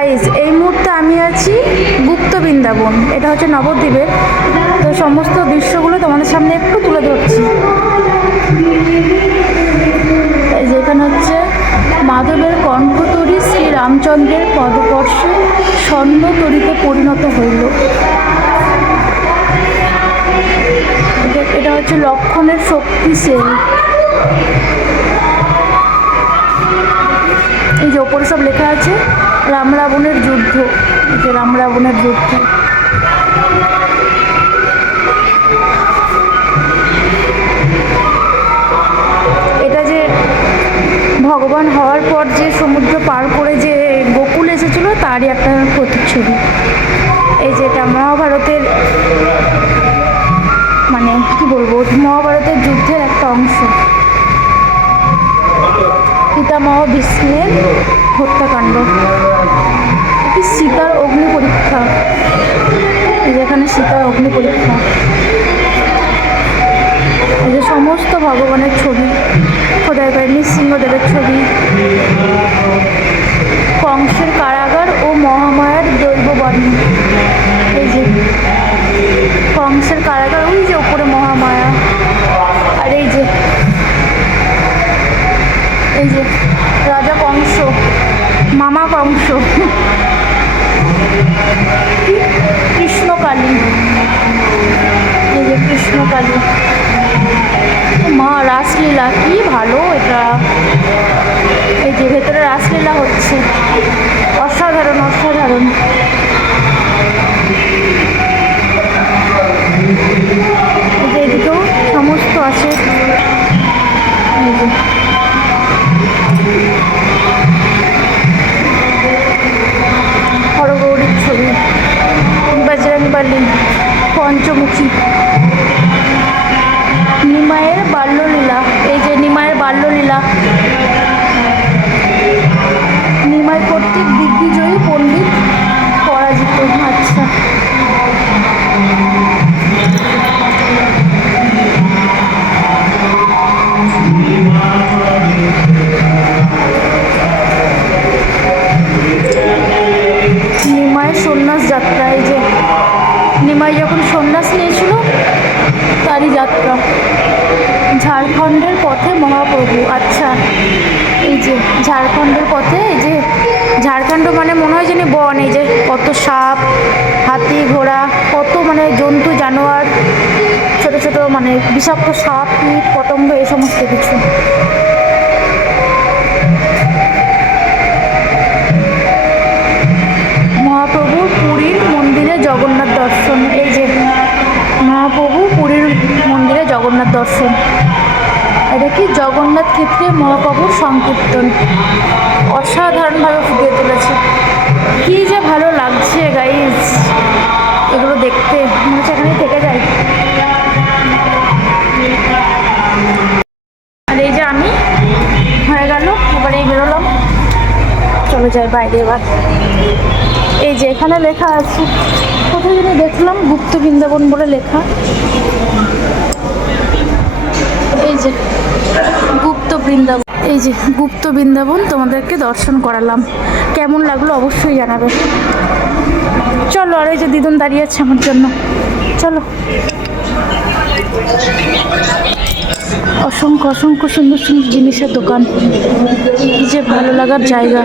Guys, এই মুহূর্তে আমি আছি গুপ্ত বৃন্দাবন। এটা হচ্ছে নবদ্বীপের। তো সমস্ত দৃশ্যগুলো তোমাদের সামনে একটু তুলে ধরছি। যেখানে হচ্ছে মাধবের কণ্ঠতরী শ্রী রামচন্দ্রের পদস্পর্শে স্বর্ণ তরীতে পরিণত হইল। এটা হচ্ছে লক্ষণের শক্তি সেল। এই যে ওপরে সব লেখা আছে রাম রাবণের যুদ্ধ। এই যে রাম রাবণের যুদ্ধ। এটা যে ভগবান হওয়ার পর যে সমুদ্র পার করে যে গোকুল এসেছিল তারই একটা প্রতিচ্ছবি। এই যে এটা মহাভারতের, মানে কি বলবো, মহাভারতের যুদ্ধের একটা অংশ। পিতামহ ভীষ্মের হত্যাকাণ্ড, এটি সীতার অগ্নি পরীক্ষা। যেখানে সীতার অগ্নি পরীক্ষা। এই যে সমস্ত ভগবানের ছবি, খোদাই করে নৃসিংহদেবের ছবি, কংসের কারাগার ও মহামায়ার দৈববাণী। এই যে কংসের কারাগার, ওই যে ওপরে মহামায়া। আর এই যে রাজা কংস, মামা কংস, কৃষ্ণকালী। এই যে কৃষ্ণকালী, মা রাসলীলা, কি ভালো এটা। এই যে ভেতরে রাসলীলা হচ্ছে, অসাধারণ অসাধারণ। এদিকেও সমস্ত আছে। হরগৌরীর ছবি, বজরংবলী, পঞ্চমুখী, নিমাইয়ের বাল্যলীলা। এই যে নিমাইয়ের বাল্যলীলা, নিমাই কর্তৃক দিগ্বিজয়ী পণ্ডিত পরাজিত। আচ্ছা, নিমাইয়ের সন্ন্যাস যাত্রা। এই যে নিমাই যখন সন্ন্যাস নিয়েছিল তারই যাত্রা। ঝাড়খণ্ডের পথে মহাপ্রভু। আচ্ছা, এই যে ঝাড়খণ্ডের পথে, এই যে ঝাড়খণ্ড মানে মনে হয় যেন বন। এই যে কত সাপ, হাতি, ঘোড়া, কত মানে জন্তু জানোয়ার, ছোট ছোট মানে বিষাক্ত সাপ, কীট পতঙ্গ, এই সমস্ত কিছু। মহাপ্রভুর পুরীর মন্দিরে জগন্নাথ দর্শন। এই যে মহাপ্রভু পুরীর মন্দিরে জগন্নাথ দর্শন। এটা কি জগন্নাথ ক্ষেত্রে মহাপ্রভুর সংকীর্তন। অসাধারণভাবে ফুটিয়ে তুলেছে। কি যে ভালো লাগছে গাইজ এগুলো দেখতে, মনে হচ্ছে এখানেই থেকে যায়। আর এই যে আমি হয়ে গেল, এবার এই বেরোলাম, চলে যাই বাইরে এবার। এই যে এখানে লেখা আছে, কোথায় যেন দেখলাম গুপ্ত বৃন্দাবন বলে লেখা। এই যে গুপ্ত বৃন্দাবন, এই যে গুপ্ত বৃন্দাবন তোমাদেরকে দর্শন করালাম। কেমন লাগলো অবশ্যই জানাবে। চলো, আর এই যে দিদুন দাঁড়িয়ে আছে আমার জন্য, চলো। অসংখ্য অসংখ্য সুন্দর সুন্দর জিনিসের দোকান, কি যে ভালো লাগার জায়গা।